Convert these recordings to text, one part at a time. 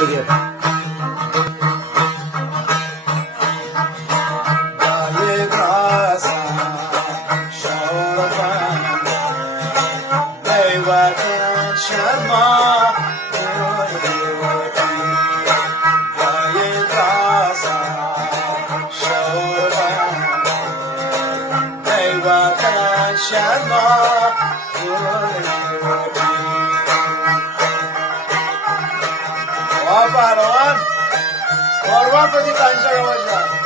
بگیر. پهلوان قربان بدید پنجره باشن.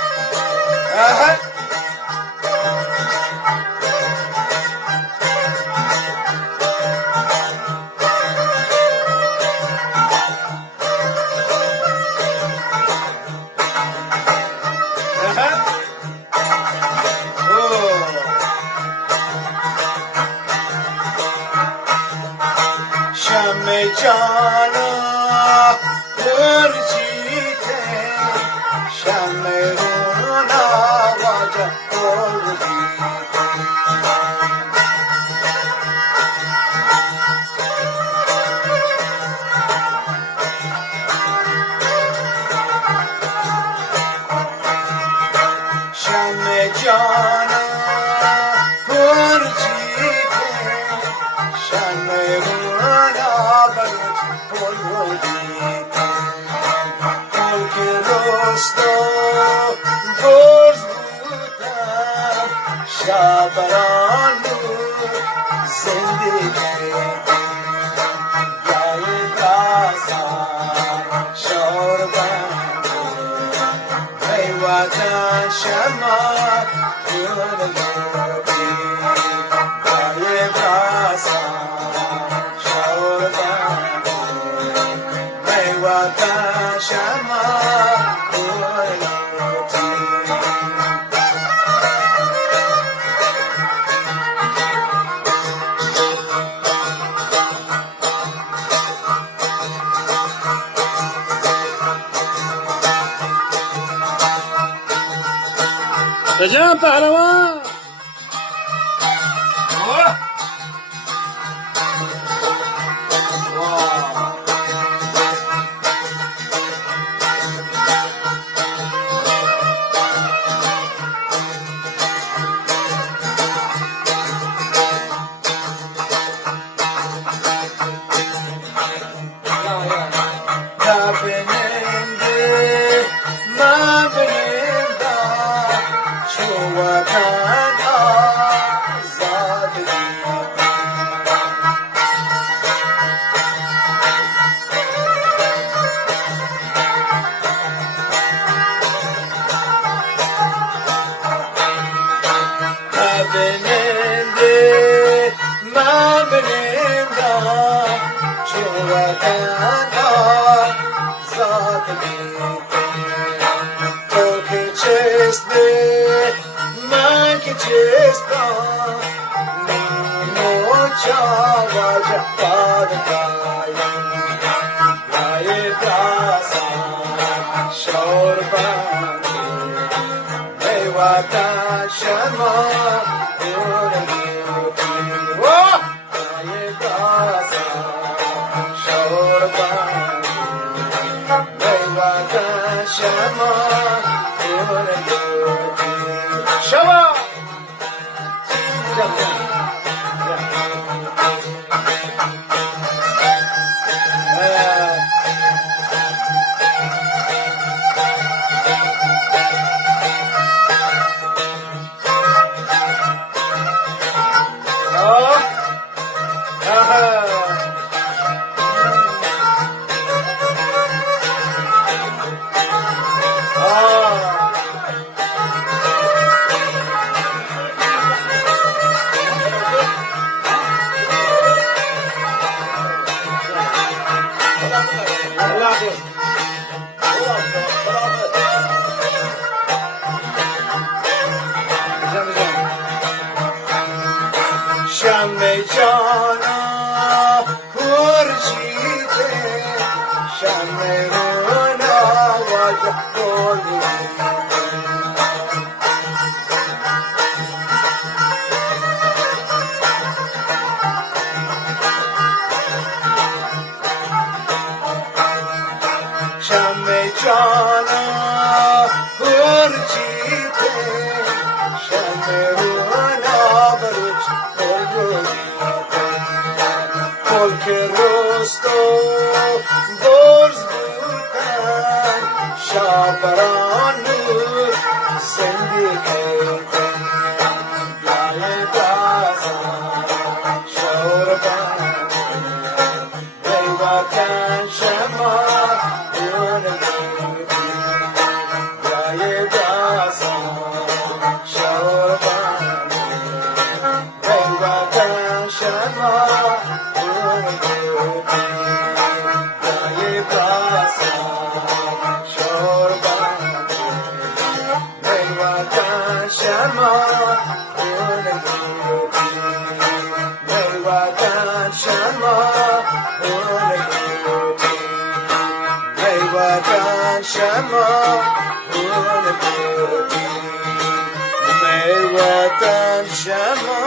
شمع جانا برچیده شمع رونا واجه شمع جانا برچیده شمع رونا شبران زندگی یای داستان شوربان وطن شما گلگوبی یای داستان شوربان وطن شما بجام پهلوان جانا هرجیته شمرونا برج بلگویته ملک رستو درز بودن شابران نور زندگی لای دازا شوربان بیوکن شما یونگی لای دازا شوربان بیوکن شما یونگی لای دازا شوربان بیوکن شما یونگی بیوکن شما Meyvatan şema unumuti Meyvatan şema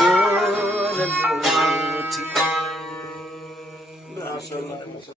unumuti